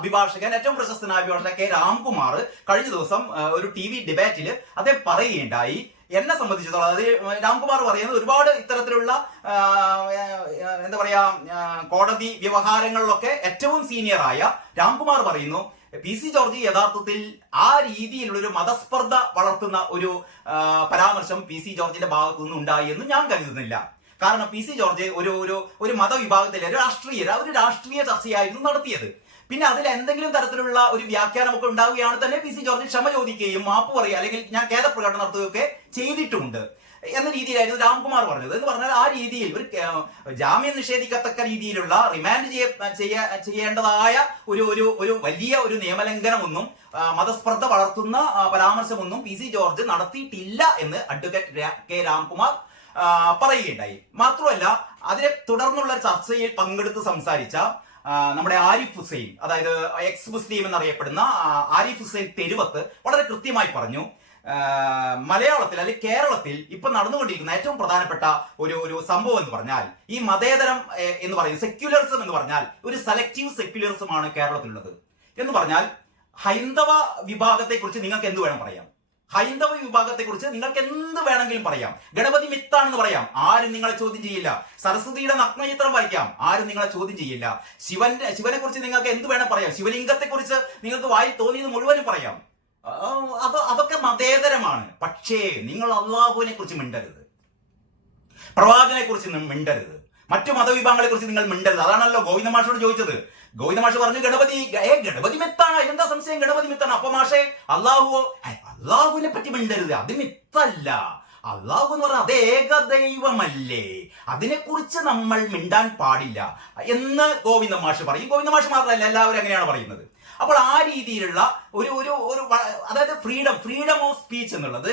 അഭിഭാഷകൻ, ഏറ്റവും പ്രശസ്തനായ അഭിഭാഷകൻ കെ രാംകുമാർ കഴിഞ്ഞ ദിവസം ഒരു TV ഡിബേറ്റിൽ അദ്ദേഹം പറയുകയുണ്ടായി. എന്നെ സംബന്ധിച്ചിടത്തോളം അത് രാംകുമാർ പറയുന്നത് ഒരുപാട് ഇത്തരത്തിലുള്ള എന്താ പറയാ കോടതി വ്യവഹാരങ്ങളിലൊക്കെ ഏറ്റവും സീനിയറായ രാംകുമാർ പറയുന്നു, പി സി ജോർജ് യഥാർത്ഥത്തിൽ ആ രീതിയിലുള്ള ഒരു മതസ്പർദ്ധ വളർത്തുന്ന ഒരു പരാമർശം പി സി ജോർജിന്റെ ഭാഗത്തു നിന്ന് ഉണ്ടായി എന്ന് ഞാൻ കരുതുന്നില്ല. കാരണം പി സി ജോർജ് ഒരു മതവിഭാഗത്തിലെ ഒരു രാഷ്ട്രീയ ചർച്ചയായിരുന്നു നടത്തിയത്. പിന്നെ അതിൽ എന്തെങ്കിലും തരത്തിലുള്ള ഒരു വ്യാഖ്യാനമൊക്കെ ഉണ്ടാവുകയാണ് തന്നെ പി സി ജോർജ് ക്ഷമ ചോദിക്കുകയും മാപ്പ് പറയുക അല്ലെങ്കിൽ ഞാൻ ഖേദപ്രകടനം നടത്തുകയൊക്കെ ചെയ്തിട്ടുണ്ട് എന്ന രീതിയിലായിരുന്നു രാംകുമാർ പറഞ്ഞത്. എന്ന് പറഞ്ഞാൽ ആ രീതിയിൽ ഒരു ജാമ്യം നിഷേധിക്കത്തക്ക രീതിയിലുള്ള റിമാൻഡ് ചെയ്യേണ്ടതായ ഒരു വലിയ ഒരു നിയമലംഘനമൊന്നും മതസ്പർദ്ധ വളർത്തുന്ന പരാമർശമൊന്നും പി സി ജോർജ് നടത്തിയിട്ടില്ല എന്ന് അഡ്വക്കേറ്റ് കെ രാംകുമാർ പറയുകയുണ്ടായി. മാത്രമല്ല അതിനെ തുടർന്നുള്ള ചർച്ചയിൽ പങ്കെടുത്ത് സംസാരിച്ച നമ്മുടെ ആരിഫ് ഹുസൈൻ, അതായത് എക്സ് മുസ്ലിം എന്നറിയപ്പെടുന്ന ആരിഫ് ഹുസൈൻ തെരുവത്ത് വളരെ കൃത്യമായി പറഞ്ഞു, മലയാളത്തിൽ അല്ലെങ്കിൽ കേരളത്തിൽ ഇപ്പൊ നടന്നുകൊണ്ടിരിക്കുന്ന ഏറ്റവും പ്രധാനപ്പെട്ട ഒരു സംഭവം എന്ന് പറഞ്ഞാൽ ഈ മതേതരം എന്ന് പറയുന്നത് സെക്യുലറിസം എന്ന് പറഞ്ഞാൽ ഒരു സെലക്റ്റീവ് സെക്യുലറിസമാണ് കേരളത്തിലുള്ളത്. എന്ന് പറഞ്ഞാൽ ഹൈന്ദവ വിഭാഗത്തെ കുറിച്ച് നിങ്ങൾക്ക് എന്ത് വേണം പറയാം, ഹൈന്ദവ വിഭാഗത്തെ കുറിച്ച് നിങ്ങൾക്ക് എന്ത് വേണമെങ്കിലും പറയാം, ഗണപതി മിത്താണെന്ന് പറയാം, ആരും നിങ്ങളെ ചോദ്യം ചെയ്യില്ല, സരസ്വതിയുടെ നഗ്നചിത്രം വരയ്ക്കാം, ആരും നിങ്ങളെ ചോദ്യം ചെയ്യില്ല, ശിവനെ കുറിച്ച് നിങ്ങൾക്ക് എന്ത് വേണം പറയാം, ശിവലിംഗത്തെ കുറിച്ച് നിങ്ങൾക്ക് വായിൽ തോന്നിയത് മുഴുവനും പറയാം. അതൊക്കെ മതേതരമാണ്. പക്ഷേ നിങ്ങൾ അള്ളാഹുവിനെ കുറിച്ച് മിണ്ടരുത്, പ്രവാചകനെ കുറിച്ച് മിണ്ടരുത്, മറ്റു മതവിഭാഗങ്ങളെ കുറിച്ച് നിങ്ങൾ മിണ്ടരുത്. അതാണല്ലോ ഗോവിന്ദ മാഷോട് ചോദിച്ചത്. ഗോവിന്ദ മാഷ് പറഞ്ഞു ഗണപതി മിത്താണ്, എന്താ സംശയം, ഗണപതി മിത്താണ്. അപ്പൊ മാഷെ അള്ളാഹുവിനെ പറ്റി മിണ്ടരുത്, അത് മിത്തല്ല. അള്ളാഹു എന്ന് പറഞ്ഞാൽ അത് ഏകദൈവമല്ലേ, അതിനെക്കുറിച്ച് നമ്മൾ മിണ്ടാൻ പാടില്ല എന്ന് ഗോവിന്ദ മാഷ് പറയും. ഗോവിന്ദ മാഷ് മാത്രമല്ല, എല്ലാവരും അങ്ങനെയാണ് പറയുന്നത്. അപ്പോൾ ആ രീതിയിലുള്ള ഒരു അതായത് ഫ്രീഡം ഓഫ് സ്പീച്ച് എന്നുള്ളത്,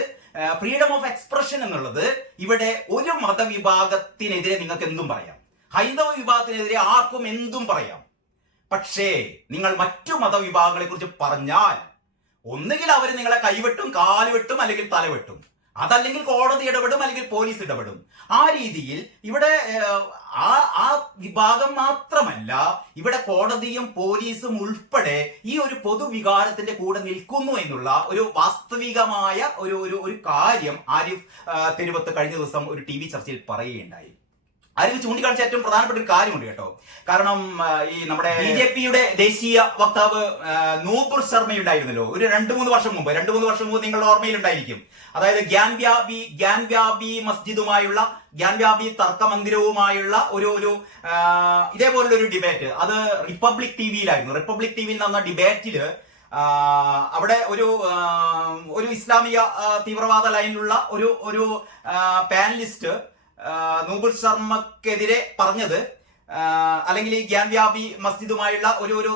ഫ്രീഡം ഓഫ് എക്സ്പ്രഷൻ എന്നുള്ളത് ഇവിടെ ഒരു മതവിഭാഗത്തിനെതിരെ നിങ്ങൾക്ക് എന്തും പറയാം, ഹൈന്ദവ വിഭാഗത്തിനെതിരെ ആർക്കും എന്തും പറയാം. പക്ഷേ നിങ്ങൾ മറ്റു മതവിഭാഗങ്ങളെ കുറിച്ച് പറഞ്ഞാൽ ഒന്നുകിൽ അവർ നിങ്ങളെ കൈവെട്ടും, കാലുവെട്ടും, അല്ലെങ്കിൽ തലവെട്ടും, അതല്ലെങ്കിൽ കോടതി ഇടപെടും, അല്ലെങ്കിൽ പോലീസ് ഇടപെടും. ആ രീതിയിൽ ഇവിടെ ആ വിഭാഗം മാത്രമല്ല, ഇവിടെ കോടതിയും പോലീസും ഉൾപ്പെടെ ഈ ഒരു പൊതുവികാരത്തിന്റെ കൂടെ നിൽക്കുന്നു എന്നുള്ള ഒരു വാസ്തവികമായ ഒരു കാര്യം ആരിഫ് തെരുവത്ത് കഴിഞ്ഞ ദിവസം ഒരു TV ചർച്ചയിൽ പറയുകയുണ്ടായി. ആരിഫ് ചൂണ്ടിക്കാണിച്ച ഏറ്റവും പ്രധാനപ്പെട്ട ഒരു കാര്യമുണ്ട് കേട്ടോ. കാരണം ഈ നമ്മുടെ BJPയുടെ ദേശീയ വക്താവ് നൂപുർ ശർമ്മയുണ്ടായിരുന്നല്ലോ ഒരു 2-3 വർഷം മുമ്പ് നിങ്ങളുടെ ഓർമ്മയിലുണ്ടായിരിക്കും. അതായത് ഗ്യാൻവ്യാപി മസ്ജിദുമായുള്ള ഗ്യാൻവ്യാപി തർക്കമന്ദിരവുമായുള്ള ഒരു ഇതേപോലുള്ള ഒരു ഡിബേറ്റ്, അത് റിപ്പബ്ലിക് ടിവിയിലായിരുന്നു. റിപ്പബ്ലിക് ടിവിയിൽ നടന്ന ഡിബേറ്റില് അവിടെ ഒരു ഇസ്ലാമിക തീവ്രവാദ ലൈനിലുള്ള ഒരു പാനലിസ്റ്റ് നൂപുർ ശർമ്മക്കെതിരെ പറഞ്ഞത്, അല്ലെങ്കിൽ ഈ ഗ്യാൻവ്യാപി മസ്ജിദുമായുള്ള ഒരു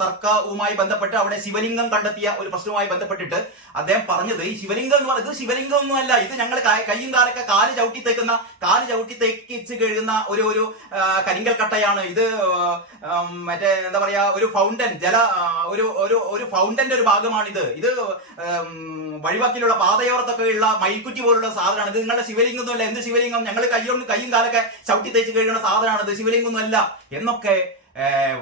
തർക്കവുമായി ബന്ധപ്പെട്ട് അവിടെ ശിവലിംഗം കണ്ടെത്തിയ ഒരു പ്രശ്നവുമായി ബന്ധപ്പെട്ടിട്ട് അദ്ദേഹം പറഞ്ഞത്, ഈ ശിവലിംഗം എന്ന് പറയുന്നത് ശിവലിംഗം ഒന്നും അല്ല, ഇത് ഞങ്ങൾ കയ്യും കാലൊക്കെ കാല് ചവിട്ടി തേക്കിച്ച് കഴുകുന്ന ഒരു കരിങ്കൽ കട്ടയാണ് ഇത്. മറ്റേ എന്താ പറയാ, ഒരു ഫൗണ്ടൻ ഒരു ഫൗണ്ടന്റെ ഒരു ഭാഗമാണിത്. ഇത് വഴിവാക്കിലുള്ള പാതയോരത്തൊക്കെ ഉള്ള മയിൽക്കുറ്റി പോലുള്ള സാധനമാണ്. ഇത് നിങ്ങളുടെ ശിവലിംഗം ഒന്നുമല്ല. എന്ത് ശിവലിംഗം? ഞങ്ങൾ കയ്യും കാലൊക്കെ ചവിട്ടി തേച്ച് കഴിയുന്ന സാധനമാണ് ഇത്, ശിവലിംഗം ഒന്നുമല്ല എന്നൊക്കെ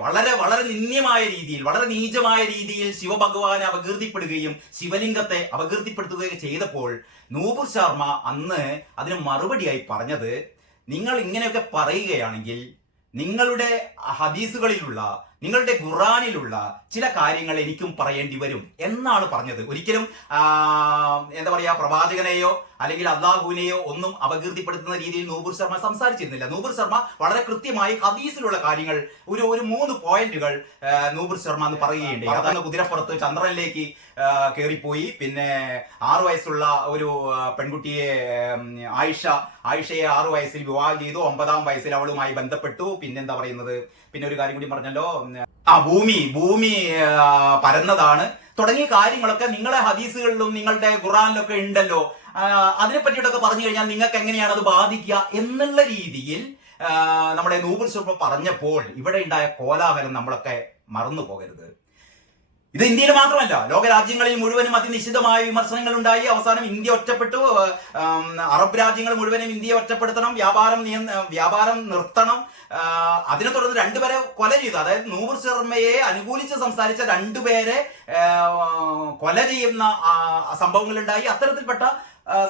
വളരെ വളരെ നിന്ദ്യമായ രീതിയിൽ, വളരെ നീചമായ രീതിയിൽ ശിവഭഗവാനെ അപകീർത്തിപ്പെടുകയും ശിവലിംഗത്തെ അപകീർത്തിപ്പെടുത്തുകയും ചെയ്തപ്പോൾ നൂപുർ ശർമ്മ അന്ന് അതിന് മറുപടിയായി പറഞ്ഞത്, നിങ്ങൾ ഇങ്ങനെയൊക്കെ പറയുകയാണെങ്കിൽ നിങ്ങളുടെ ഹദീസുകളിലുള്ള, നിങ്ങളുടെ ഖുർആനിലുള്ള ചില കാര്യങ്ങൾ എനിക്കും പറയേണ്ടി വരും എന്നാണ് പറഞ്ഞത്. ഒരിക്കലും എന്താ പറയാ, പ്രവാചകനെയോ അല്ലെങ്കിൽ അള്ളാഹുവിനെയോ ഒന്നും അപകീർത്തിപ്പെടുത്തുന്ന രീതിയിൽ നൂപുർ ശർമ്മ സംസാരിച്ചിരുന്നില്ല. നൂപുർ ശർമ്മ വളരെ കൃത്യമായി ഹദീസിലുള്ള കാര്യങ്ങൾ ഒരു 3 പോയിന്റുകൾ നൂപുർ ശർമ്മ എന്ന് പറയുകയുണ്ടായി. അതാണ് കുതിരപ്പുറത്ത് ചന്ദ്രനിലേക്ക് കയറിപ്പോയി, പിന്നെ 6 വയസ്സുള്ള ഒരു പെൺകുട്ടിയെ ആയിഷയെ 6 വയസ്സിൽ വിവാഹം ചെയ്തു, 9-ാം വയസ്സിൽ അവളുമായി ബന്ധപ്പെട്ടു. പിന്നെന്താ പറയുന്നത്, പിന്നെ ഒരു കാര്യം കൂടി പറഞ്ഞല്ലോ, ഭൂമി പരന്നതാണ് തുടങ്ങിയ കാര്യങ്ങളൊക്കെ നിങ്ങളുടെ ഹദീസുകളിലും നിങ്ങളുടെ ഖുർആനിലൊക്കെ ഉണ്ടല്ലോ. അതിനെ പറ്റിയിട്ടൊക്കെ പറഞ്ഞു കഴിഞ്ഞാൽ നിങ്ങൾക്ക് എങ്ങനെയാണ് അത് ബാധിക്കുക എന്നുള്ള രീതിയിൽ നമ്മുടെ നൂപുർ ശർമ്മ പറഞ്ഞപ്പോൾ ഇവിടെ ഉണ്ടായ കോലാഹലം നമ്മളൊക്കെ മറന്നു പോകരുത്. ഇത് ഇന്ത്യയിൽ മാത്രമല്ല, ലോകരാജ്യങ്ങളിൽ മുഴുവനും അതിനിശ്ചിതമായ വിമർശനങ്ങൾ ഉണ്ടായി. അവസാനം ഇന്ത്യ ഒറ്റപ്പെട്ടു. അറബ് രാജ്യങ്ങൾ മുഴുവനും ഇന്ത്യയെ ഒറ്റപ്പെടുത്തണം, വ്യാപാരം നിർത്തണം. അതിനെ തുടർന്ന് 2 പേരെ കൊല ചെയ്തു. അതായത് നൂപുർ ശർമ്മയെ അനുകൂലിച്ച് സംസാരിച്ച 2 പേരെ കൊല ചെയ്യുന്ന സംഭവങ്ങളുണ്ടായി. അത്തരത്തിൽപ്പെട്ട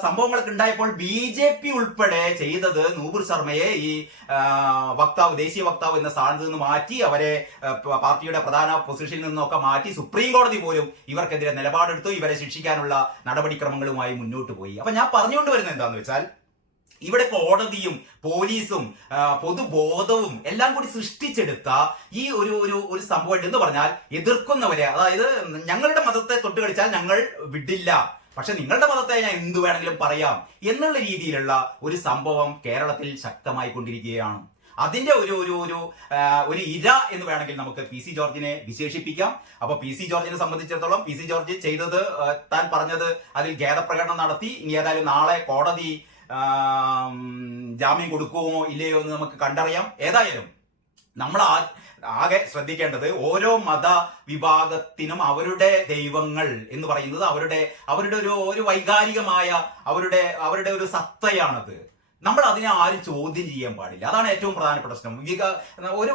സംഭവങ്ങളൊക്കെ ഉണ്ടായപ്പോൾ BJP ഉൾപ്പെടെ ചെയ്തത് നൂപുർ ശർമ്മയെ ഈ ദേശീയ വക്താവ് എന്ന സ്ഥാനത്ത് നിന്ന് മാറ്റി, അവരെ പാർട്ടിയുടെ പ്രധാന പൊസിഷനിൽ നിന്നൊക്കെ മാറ്റി, സുപ്രീം കോടതി പോലും ഇവർക്കെതിരെ നിലപാടെടുത്തു. ഇവരെ ശിക്ഷിക്കാനുള്ള നടപടിക്രമങ്ങളുമായി മുന്നോട്ട് പോയി. അപ്പൊ ഞാൻ പറഞ്ഞുകൊണ്ട് വരുന്നത് എന്താന്ന് വെച്ചാൽ, ഇവിടെ കോടതിയും പോലീസും പൊതുബോധവും എല്ലാം കൂടി സൃഷ്ടിച്ചെടുത്ത ഈ ഒരു സംഭവം എന്ന് പറഞ്ഞാൽ, എതിർക്കുന്നവരെ, അതായത് ഞങ്ങളുടെ മതത്തെ തൊട്ടുകളിച്ചാൽ ഞങ്ങൾ വിടില്ല, പക്ഷെ നിങ്ങളുടെ മതത്തെ ഞാൻ എന്ത് വേണമെങ്കിലും പറയാം എന്നുള്ള രീതിയിലുള്ള ഒരു സംഭവം കേരളത്തിൽ ശക്തമായി കൊണ്ടിരിക്കുകയാണ്. അതിന്റെ ഒരു ഇര എന്ന് വേണമെങ്കിൽ നമുക്ക് PC ജോർജിനെ വിശേഷിപ്പിക്കാം. അപ്പൊ PC ജോർജിനെ സംബന്ധിച്ചിടത്തോളം PC ജോർജ് ചെയ്തത്, താൻ പറഞ്ഞത് അതിൽ ഖേദപ്രകടനം നടത്തി. ഇനി ഏതായാലും നാളെ കോടതി ജാമ്യം കൊടുക്കുമോ ഇല്ലയോ എന്ന് നമുക്ക് കണ്ടറിയാം. ഏതായാലും നമ്മൾ ആകെ ശ്രദ്ധിക്കേണ്ടത്, ഓരോ മത വിഭാഗത്തിനും അവരുടെ ദൈവങ്ങൾ എന്ന് പറയുന്നത് അവരുടെ ഒരു വൈകാരികമായ അവരുടെ ഒരു സത്തയാണത്. നമ്മൾ അതിനെ ആരും ചോദ്യം ചെയ്യാൻ പാടില്ല. അതാണ് ഏറ്റവും പ്രധാനപ്പെട്ട പ്രശ്നം.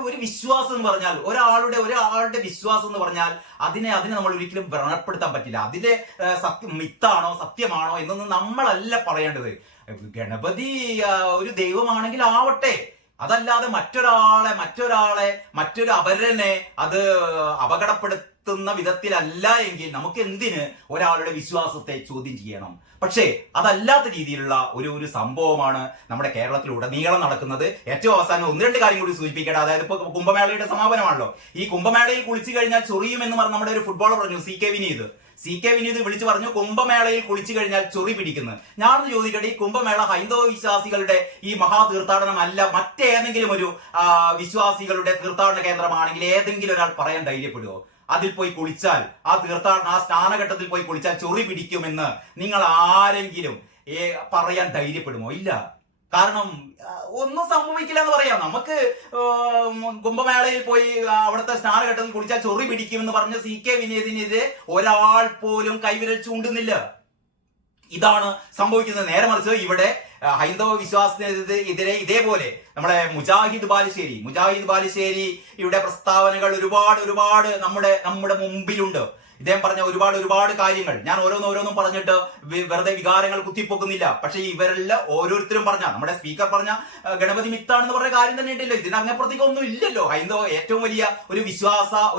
ഒരു വിശ്വാസം എന്ന് പറഞ്ഞാൽ, ഒരാളുടെ വിശ്വാസം എന്ന് പറഞ്ഞാൽ അതിനെ നമ്മൾ ഒരിക്കലും വ്രണപ്പെടുത്താൻ പറ്റില്ല. അതിന്റെ മിത്താണോ സത്യമാണോ എന്നൊന്നും നമ്മളല്ല പറയേണ്ടത്. ഗണപതി ഒരു ദൈവമാണെങ്കിൽ ആവട്ടെ, അതല്ലാതെ മറ്റൊരു അപരനെ അത് അപകടപ്പെടുത്തുന്ന വിധത്തിലല്ല എങ്കിൽ നമുക്ക് എന്തിന് ഒരാളുടെ വിശ്വാസത്തെ ചോദ്യം ചെയ്യണം? പക്ഷേ അതല്ലാത്ത രീതിയിലുള്ള ഒരു സംഭവമാണ് നമ്മുടെ കേരളത്തിലുടനീളം നടക്കുന്നത്. ഏറ്റവും അവസാനം 1-2 കാര്യം കൂടി സൂചിപ്പിക്കട്ടെ. അതായത് ഇപ്പൊ കുംഭമേളയുടെ സമാപനമാണല്ലോ. ഈ കുംഭമേളയിൽ കുളിച്ചു കഴിഞ്ഞാൽ ചൊറിയുമെന്ന് പറഞ്ഞ് നമ്മുടെ ഒരു ഫുട്ബോളർ പറഞ്ഞു, CK വിനീത് വിളിച്ചു പറഞ്ഞു, കുംഭമേളയിൽ കുളിച്ചു കഴിഞ്ഞാൽ ചൊറി പിടിക്കുന്നത്. ഞാനൊന്ന് ചോദിക്കട്ടെ, ഈ കുംഭമേള ഹൈന്ദവ വിശ്വാസികളുടെ ഈ മഹാതീർത്ഥാടനമല്ല, മറ്റേതെങ്കിലും ഒരു വിശ്വാസികളുടെ തീർത്ഥാടന കേന്ദ്രമാണെങ്കിൽ ഏതെങ്കിലും ഒരാൾ പറയാൻ ധൈര്യപ്പെടുമോ? അതിൽ പോയി കുളിച്ചാൽ, ആ സ്നാനഘട്ടത്തിൽ പോയി കുളിച്ചാൽ ചൊറി പിടിക്കുമെന്ന് നിങ്ങൾ ആരെങ്കിലും പറയാൻ ധൈര്യപ്പെടുമോ? ഇല്ല. കാരണം ഒന്നും സംഭവിക്കില്ല എന്ന് പറയാം. നമുക്ക് കുംഭമേളയിൽ പോയി അവിടുത്തെ സ്നാനഘട്ടത്തിൽ കുളിച്ചാൽ ചൊറി പിടിക്കുമെന്ന് പറഞ്ഞ CK വിനീതിനെതിരെ ഒരാൾ പോലും കൈവിരൽ ചൂണ്ടുന്നില്ല. ഇതാണ് സംഭവിക്കുന്നത്. നേരെ മറിച്ച് ഇവിടെ ഹൈന്ദവ വിശ്വാസത്തിനെതിരെ ഇതേപോലെ നമ്മുടെ മുജാഹിദ് ബാലുശ്ശേരിയുടെ പ്രസ്താവനകൾ ഒരുപാട് നമ്മുടെ മുമ്പിലുണ്ട്. ഇദ്ദേഹം പറഞ്ഞ ഒരുപാട് കാര്യങ്ങൾ ഞാൻ ഓരോന്നും പറഞ്ഞിട്ട് വെറുതെ വികാരങ്ങൾ കുത്തിപ്പൊക്കുന്നില്ല. പക്ഷെ ഇവരെല്ലാം ഓരോരുത്തരും പറഞ്ഞ നമ്മുടെ സ്പീക്കർ പറഞ്ഞ ഗണപതി മിത്താണെന്ന് പറഞ്ഞ കാര്യം തന്നെ ഉണ്ടല്ലോ. ഇതിനപ്പുറത്തേക്ക് ഒന്നും ഇല്ലല്ലോ. ഹൈന്ദവ ഏറ്റവും വലിയ ഒരു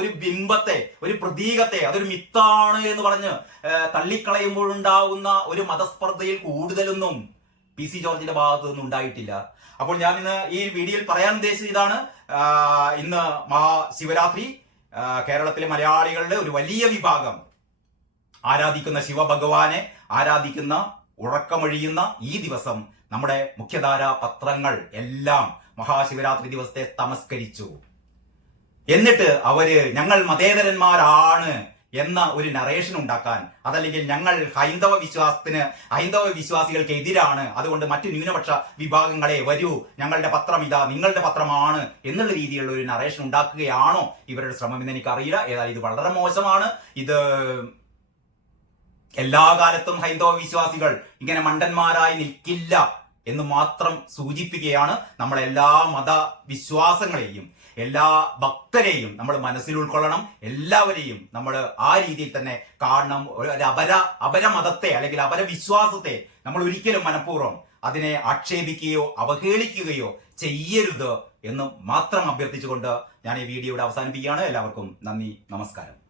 ഒരു ബിംബത്തെ, ഒരു പ്രതീകത്തെ അതൊരു മിത്താണ് എന്ന് പറഞ്ഞ് തള്ളിക്കളയുമ്പോഴുണ്ടാവുന്ന ഒരു മതസ്പർദ്ധയിൽ കൂടുതലൊന്നും PC ജോർജിന്റെ ഭാഗത്തു നിന്നും ഉണ്ടായിട്ടില്ല. അപ്പോൾ ഞാൻ ഇന്ന് ഈ വീഡിയോയിൽ പറയാൻ ഉദ്ദേശിച്ചത് ഇതാണ്. ഇന്ന് മഹാശിവരാത്രി. കേരളത്തിലെ മലയാളികളുടെ ഒരു വലിയ വിഭാഗം ആരാധിക്കുന്ന ശിവഭഗവാനെ ആരാധിക്കുന്ന ഉറക്കമൊഴിയുന്ന ഈ ദിവസം നമ്മുടെ മുഖ്യധാര പത്രങ്ങൾ എല്ലാം മഹാശിവരാത്രി ദിവസത്തെ തമസ്കരിച്ചു. എന്നിട്ട് അവര് ഞങ്ങൾ മതേതരന്മാരാണ് എന്ന ഒരു നറേഷൻ ഉണ്ടാക്കാൻ, അതല്ലെങ്കിൽ ഞങ്ങൾ ഹൈന്ദവ വിശ്വാസികൾക്ക് എതിരാണ്, അതുകൊണ്ട് മറ്റു ന്യൂനപക്ഷ വിഭാഗങ്ങളെ വരൂ, ഞങ്ങളുടെ പത്രം ഇതാ നിങ്ങളുടെ പത്രമാണ് എന്നുള്ള രീതിയിലുള്ള ഒരു നറേഷൻ ഉണ്ടാക്കുകയാണോ ഇവരുടെ ശ്രമം എന്ന് എനിക്കറിയില്ല. ഏതായാലും ഇത് വളരെ മോശമാണ്. ഇത് എല്ലാ കാലത്തും ഹൈന്ദവ വിശ്വാസികൾ ഇങ്ങനെ മണ്ടന്മാരായി നിൽക്കില്ല എന്ന് മാത്രം സൂചിപ്പിക്കുകയാണ്. നമ്മൾ എല്ലാ മതവിശ്വാസങ്ങളെയും എല്ലാ ഭക്തരെയും നമ്മൾ മനസ്സിൽ ഉൾക്കൊള്ളണം. എല്ലാവരെയും നമ്മൾ ആ രീതിയിൽ തന്നെ കാണണം. ഒരു അപരമതത്തെ അല്ലെങ്കിൽ അപരവിശ്വാസത്തെ നമ്മൾ ഒരിക്കലും മനഃപൂർവ്വം അതിനെ ആക്ഷേപിക്കുകയോ അവഹേളിക്കുകയോ ചെയ്യരുത് എന്ന് മാത്രം അഭ്യർത്ഥിച്ചുകൊണ്ട് ഞാൻ ഈ വീഡിയോയുടെ അവസാനിപ്പിക്കുകയാണ്. എല്ലാവർക്കും നന്ദി, നമസ്കാരം.